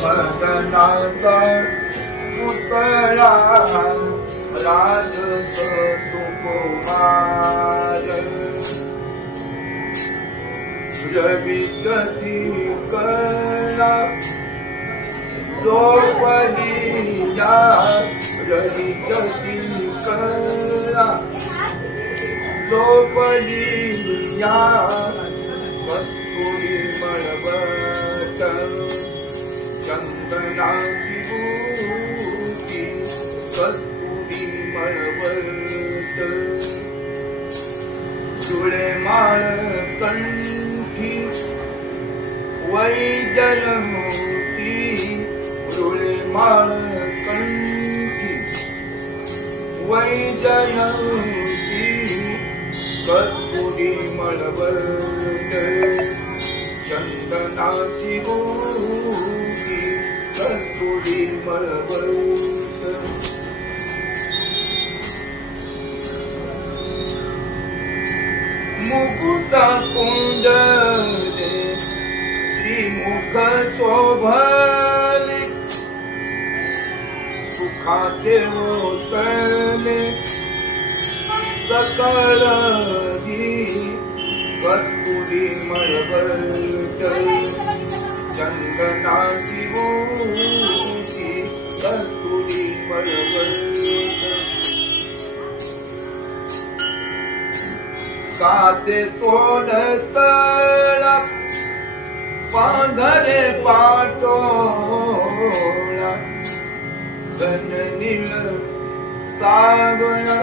मदनाचा पुतळा राज सुकुमार रवीची कला लोपलीला रवीची कला लोपलीया कस्तुरी मळवट चंदनाची बूटी कस्तुरी मळवट जुळे माळ कंठी वैजयंती जुळे माळ कंठी वैजयंती कस्तुरी मळवट चंदनाची बूटी कस्तुरी मळवट मुकुटा कुंडले श्रीमुख शोभले सुखाचे ओसले सकळ कस्तुरी मळवट चंदनाची बूटी कस्तुरी मळवट काते तोड तळा पांघरे पाटोळा घननील सावळा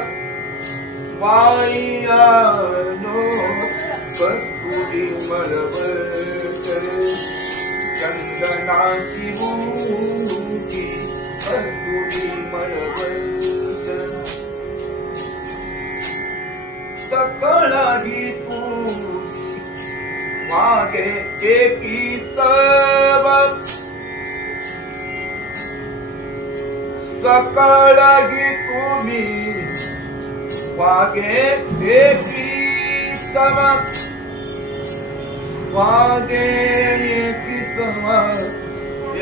वायानो कस्तुरी मळवट चंदनाची बूटी कस्तुरी मळवट सकळाही तू मागे एकी तव सकळाही तुम्ही वागे एकी तव वागे एकी तव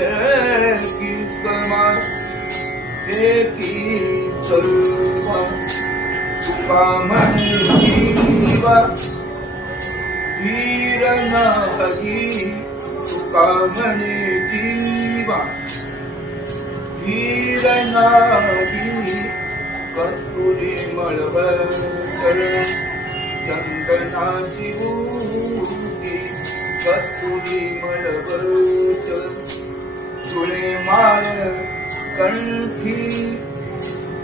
एकी तव एकी तव कामने जीवा धीर नाही कामने जीवा धीर नाही कस्तुरी मळवट चंदनाची बूटी कस्तुरी मळवट जुळे माळ कंठी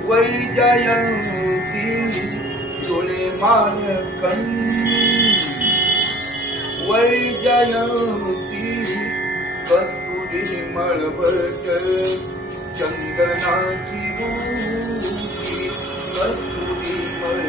वैजयंती जुळे माळ कंठी वैजयंती कस्तुरी मळवट चंदनाची बूटी कस्तुरी मळवट